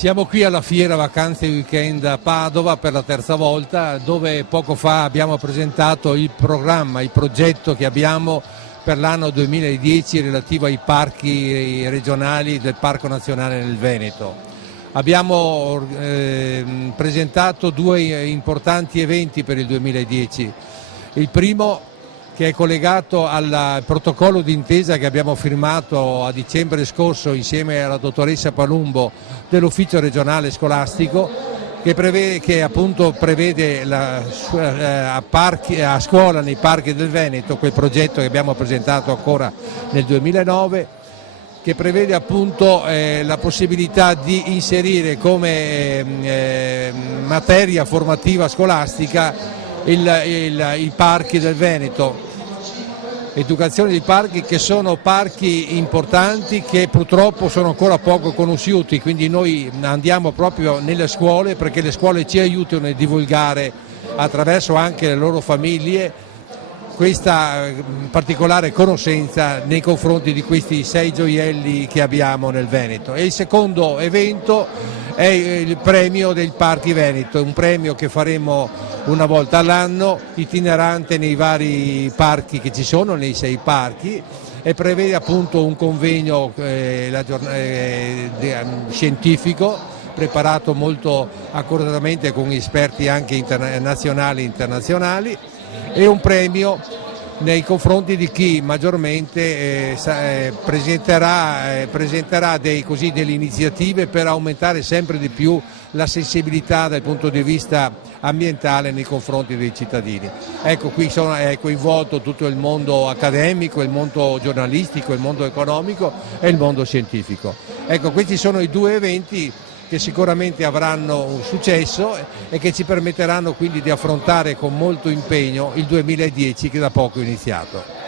Siamo qui alla Fiera Vacanze Weekend a Padova per la terza volta, dove poco fa abbiamo presentato il programma, il progetto che abbiamo per l'anno 2010 relativo ai parchi regionali del Parco Nazionale del Veneto. Abbiamo presentato due importanti eventi per il 2010. Il primo, che è collegato al protocollo d'intesa che abbiamo firmato a dicembre scorso insieme alla dottoressa Palumbo dell'Ufficio regionale scolastico, che prevede a scuola nei parchi del Veneto, quel progetto che abbiamo presentato ancora nel 2009, che prevede appunto la possibilità di inserire come materia formativa scolastica i parchi del Veneto. Educazione dei parchi, che sono parchi importanti che purtroppo sono ancora poco conosciuti, quindi noi andiamo proprio nelle scuole perché le scuole ci aiutano a divulgare attraverso anche le loro famiglie questa particolare conoscenza nei confronti di questi 6 gioielli che abbiamo nel Veneto. E il secondo evento è il premio dei Parchi Veneto, un premio che faremo una volta all'anno, itinerante nei vari parchi che ci sono, nei 6 parchi, e prevede appunto un convegno scientifico preparato molto accuratamente con esperti anche nazionali e internazionali, e un premio nei confronti di chi maggiormente presenterà delle iniziative per aumentare sempre di più la sensibilità dal punto di vista ambientale nei confronti dei cittadini. Ecco, qui è coinvolto tutto il mondo accademico, il mondo giornalistico, il mondo economico e il mondo scientifico. Ecco, questi sono i due eventi che sicuramente avranno un successo e che ci permetteranno quindi di affrontare con molto impegno il 2010 che da poco è iniziato.